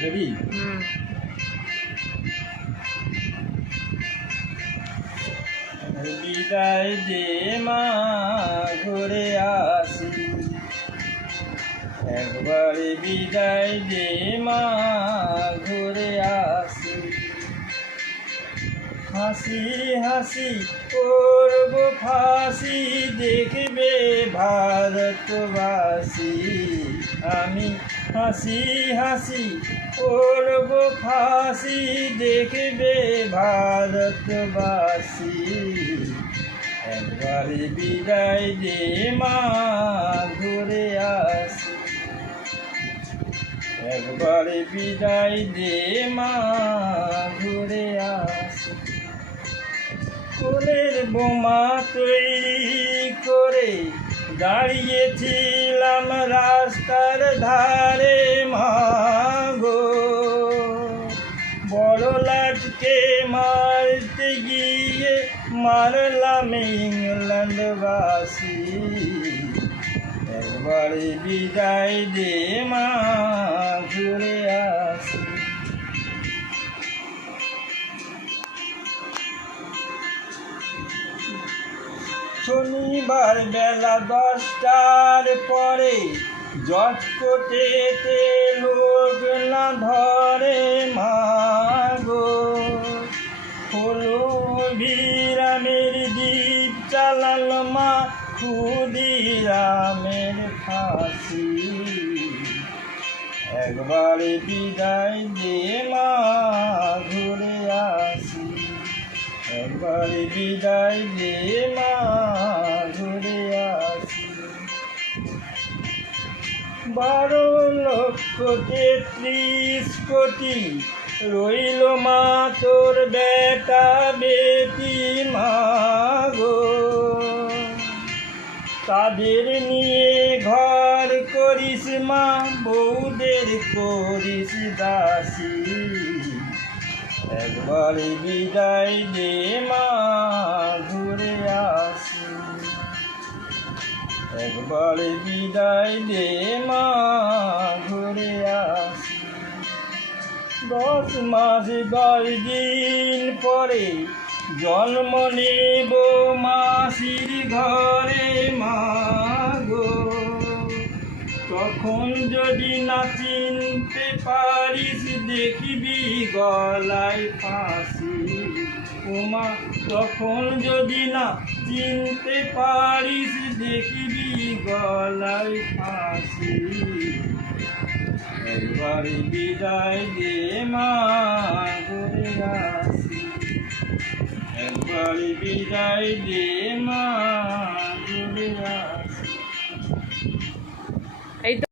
Ready? বিদায় দে মা, ঘুরে আসি। একবার বিদায় দে মা, ঘুরে আসি। হাসি হাসি করব ফাঁসি, দেখবে ভারতবাসী। আমি হাসি হাসি করব ফাঁসি, দেখবে ভারতবাসী। একবার বিদায় দে মা, ঘুরে আসি। একবার বিদায় দে মা, ঘুরে আসি। কোলের বোমা তৈরি করে দাঁড়িয়েছিলাম রাস্তার ধারে মাগো, বড় লাটকে মারতে গিয়ে মারলাম ইংল্যান্ডবাসী। একবার বিদায় দে মা, ঘুরে আসি। শনিবার বেলা 10টার পরে জটকোটেতে লোক না ধরে মাগো, হলো বিরামের দ্বীপ চালাল মা, ক্ষুদিরামের ফাঁসি। একবার বিদায় দে মা, ঘুরে আসি। একবার বিদায় দে মা, ঘুরে আসি। 12,33,000,000 রইল মা তোর বেটা বেটি মাগো, তাদের নিয়ে ঘর করিস মা, বউদের করিস দাসী। একবার বিদায় দে মা, ঘুরে আসি। একবার বিদায় দে মা, ঘুরে আসি। 10 মাস 10 দিন পরে জন্ম নেব মাসির ঘরে মাগো, তখন যদি না চিনতে পারিস, দেখবি গলায় ফাঁসি। ওমা, তখন যদি না চিনতে পারিস, দেখবি গলায় ফাঁসি। একবার বিদায় দে মা, ঘুরে আসি। একবার বিদায় দে মা, ঘুরে আসি।